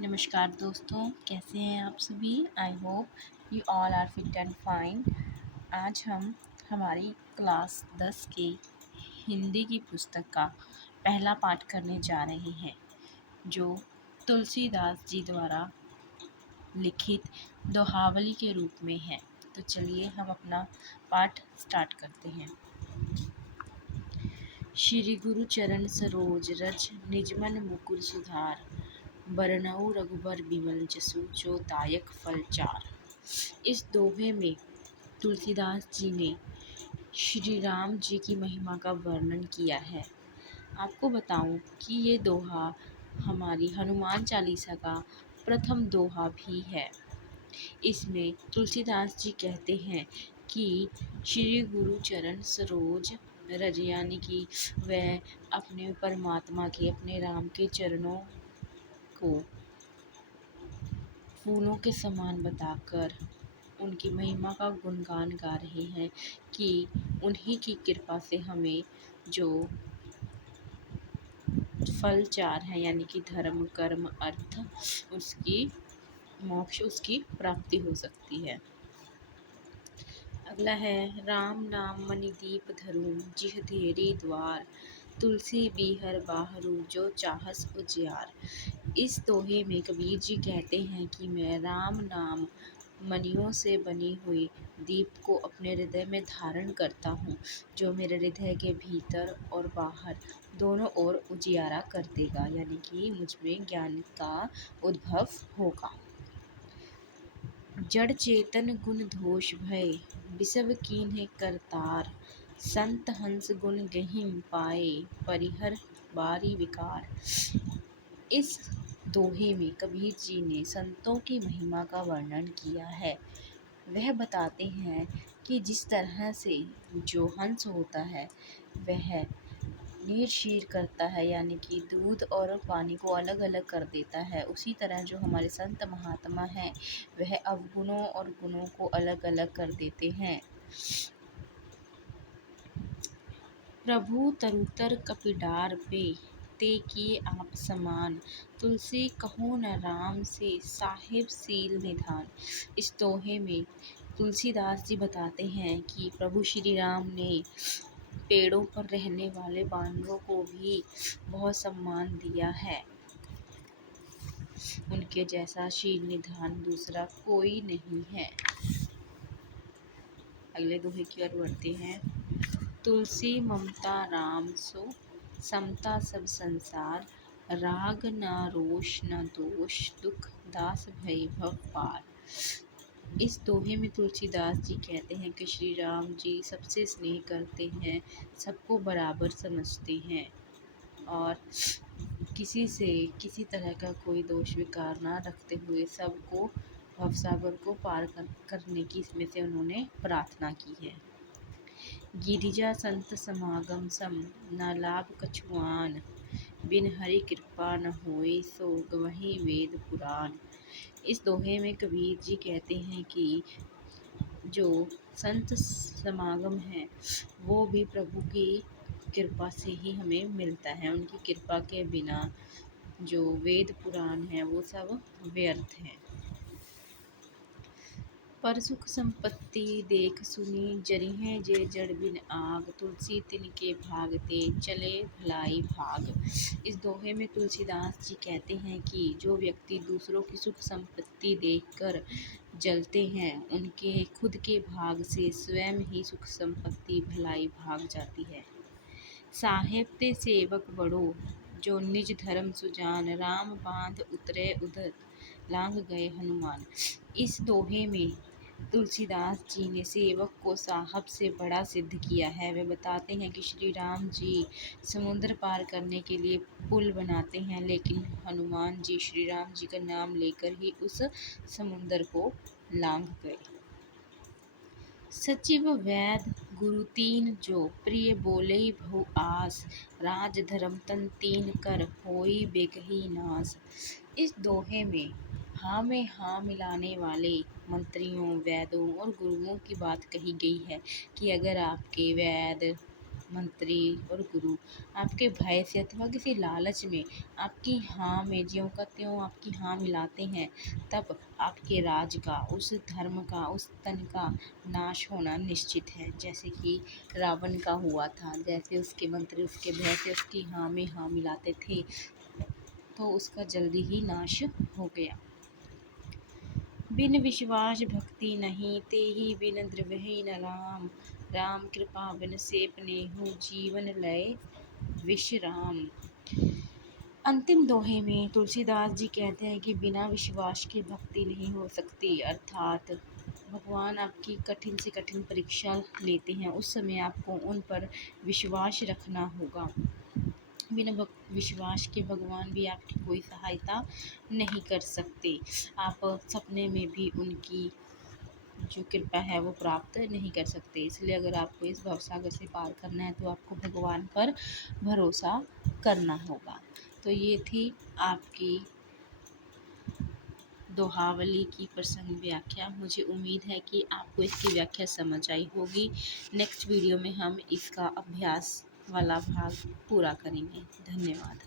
नमस्कार दोस्तों, कैसे हैं आप सभी। I hope you all are fit and fine. आज हम हमारी क्लास 10 की हिंदी की पुस्तक का पहला पाठ करने जा रहे हैं, जो तुलसीदास जी द्वारा लिखित दोहावली के रूप में है। तो चलिए हम अपना पाठ स्टार्ट करते हैं। श्री गुरु चरण सरोज रज निजमन मुकुर सुधार, बरनउँ रघुबर बिमल जसु जो दायक फल चार। इस दोहे में तुलसीदास जी ने श्री राम जी की महिमा का वर्णन किया है। आपको बताऊं कि ये दोहा हमारी हनुमान चालीसा का प्रथम दोहा भी है। इसमें तुलसीदास जी कहते हैं कि श्री गुरु चरण सरोज रज, यानी कि वह अपने परमात्मा के, अपने राम के चरणों को फूलों के समान बताकर उनकी महिमा का गुणगान गा रहे हैं कि उन्हीं की कृपा से हमें जो फल चार है, यानी कि धर्म कर्म अर्थ, उसकी मोक्ष, उसकी प्राप्ति हो सकती है। अगला है राम नाम मणि दीप धरूं जिह धेरी द्वार, तुलसी बीहर बाहरू जो चाहस उजियार। इस दोहे में कबीर जी कहते हैं कि मैं राम नाम मणियों से बनी हुई दीप को अपने हृदय में धारण करता हूँ, जो मेरे हृदय के भीतर और बाहर दोनों ओर उजियारा कर देगा, यानी कि मुझ में ज्ञान का उद्भव होगा। जड़ चेतन गुण दोष भय बिसव कीन्ह करतार, संत हंस गुण गहिं पाए परिहर बारी विकार। इस दोहे में कबीर जी ने संतों की महिमा का वर्णन किया है। वह बताते हैं कि जिस तरह से जो हंस होता है वह नीर शीर करता है, यानी कि दूध और पानी को अलग अलग कर देता है, उसी तरह जो हमारे संत महात्मा हैं वह अवगुणों और गुणों को अलग अलग कर देते हैं। प्रभु तरुतर कपिडार पे ते किए आप समान, तुलसी कहो न राम से साहिब सील निधान। इस दोहे में तुलसीदास जी बताते हैं कि प्रभु श्री राम ने पेड़ों पर रहने वाले बानरों को भी बहुत सम्मान दिया है। उनके जैसा शील निधान दूसरा कोई नहीं है। अगले दोहे की ओर बढ़ते हैं। तुलसी ममता राम सो समता सब संसार, राग न रोष न दोष दुख दास भय भव पार। इस दोहे में तुलसीदास जी कहते हैं कि श्री राम जी सबसे स्नेह करते हैं, सबको बराबर समझते हैं और किसी से किसी तरह का कोई दोष विकार ना रखते हुए सबको भवसागर को पार करने की इसमें से उन्होंने प्रार्थना की है। गिरिजा संत समागम सम न लाभ कछुआन, बिन हरि कृपा न होए सो गवहि वेद पुराण। इस दोहे में कबीर जी कहते हैं कि जो संत समागम है वो भी प्रभु की कृपा से ही हमें मिलता है। उनकी कृपा के बिना जो वेद पुराण है वो सब व्यर्थ हैं। पर सुख संपत्ति देख सुनी जरिहें जे जड़ बिन आग, तुलसी तिनके भागते चले भलाई भाग। इस दोहे में तुलसीदास जी कहते हैं कि जो व्यक्ति दूसरों की सुख संपत्ति देखकर जलते हैं, उनके खुद के भाग से स्वयं ही सुख संपत्ति भलाई भाग जाती है। साहेब ते सेवक बड़ो जो निज धर्म सुजान, राम बांध उतरे उधर लांघ गए हनुमान। इस दोहे में तुलसीदास जी ने सेवक को साहब से बड़ा सिद्ध किया है। वे बताते हैं कि श्री राम जी समुद्र पार करने के लिए पुल बनाते हैं, लेकिन हनुमान जी श्री राम जी का नाम लेकर ही उस समुद्र को लांघ गए। सचिव वैद गुरु तीन जो प्रिय बोले बहु आस, राज धर्म तन तीन कर होई बेकही नास। इस दोहे में हाँ में हाँ मिलाने वाले मंत्रियों, वैदों और गुरुओं की बात कही गई है कि अगर आपके वैद मंत्री और गुरु आपके भय से अथवा किसी लालच में आपकी हाँ में ज्यों का त्यों आपकी हाँ मिलाते हैं, तब आपके राज का, उस धर्म का, उस तन का नाश होना निश्चित है। जैसे कि रावण का हुआ था, जैसे उसके मंत्री उसके भय से उसकी हाँ में हाँ मिलाते थे, तो उसका जल्दी ही नाश हो गया। बिन विश्वास भक्ति नहीं, तेहि बिन द्रवहि न राम। राम कृपा बिन से नेहु, जीवन लय विश्राम। अंतिम दोहे में तुलसीदास जी कहते हैं कि बिना विश्वास के भक्ति नहीं हो सकती, अर्थात भगवान आपकी कठिन से कठिन परीक्षा लेते हैं, उस समय आपको उन पर विश्वास रखना होगा। बिना विश्वास के भगवान भी आपकी कोई सहायता नहीं कर सकते। आप सपने में भी उनकी जो कृपा है वो प्राप्त नहीं कर सकते। इसलिए अगर आपको इस भवसागर से पार करना है तो आपको भगवान पर भरोसा करना होगा। तो ये थी आपकी दोहावली की प्रसंग व्याख्या। मुझे उम्मीद है कि आपको इसकी व्याख्या समझ आई होगी। नेक्स्ट वीडियो में हम इसका अभ्यास वाला भाग पूरा करेंगे। धन्यवाद।